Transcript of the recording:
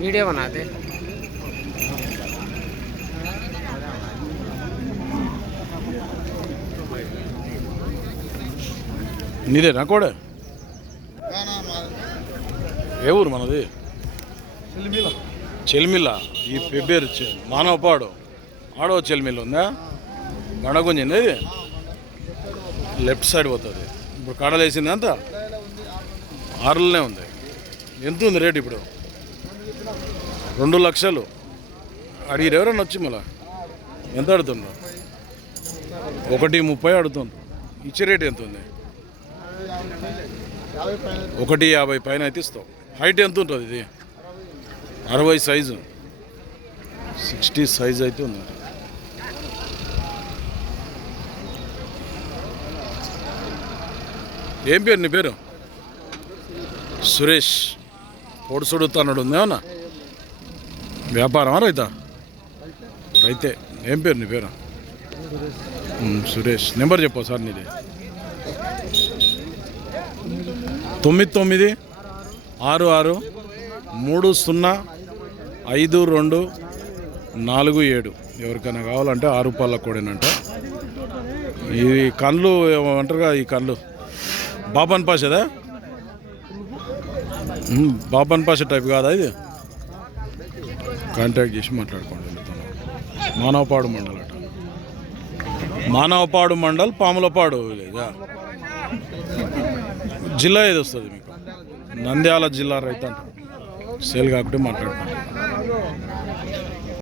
video बनाते నీదేనా కోడే ఏ ఊరు మనది చెల్మిల్ల ఈ పేరు మానవపాడు ఆడో చెల్మిల్ల ఉందా గణగుంజింది ఇది లెఫ్ట్ సైడ్ పోతుంది ఇప్పుడు కడలు వేసింది అంతా 6లోనే ఉంది ఎంత ఉంది రేట్ ఇప్పుడు 2 లక్షలు అడిగిరు ఎవరన్నా వచ్చి మళ్ళా ఎంత అడుగుతుండ్రు 1.30 అడుగుతుంది ఇచ్చే రేట్ ఎంత ఉంది 1.50 పైన అయితే ఇస్తావు హైట్ ఎంత ఉంటుంది ఇది 60 సైజు 60 సైజు అయితే ఉంది ఏం పేరు నీ పేరు సురేష్ పొడుసుడు తనుడు ఉందేమన్నా వ్యాపారమా రైతా రైతే ఏం పేరు నీ పేరు సురేష్ నెంబర్ చెప్పు సార్ నీది 9966305247 ఎవరికైనా కావాలంటే 6 రూపాయల కోడేనంట ఈ కళ్ళు ఏమంటారుగా ఈ కళ్ళు బాబన్ పాషదా బాబన్ పాష టైప్ కాదా ఇది కాంటాక్ట్ చేసి మాట్లాడుకోండి మానవపాడు మండల్ అట మానవపాడు మండల్ పాములపాడు విలేజా జిల్లా ఏది వస్తుంది మీకు నంద్యాల జిల్లా రైతు అంట సేల్ కాకుంటే మాట్లాడుకోండి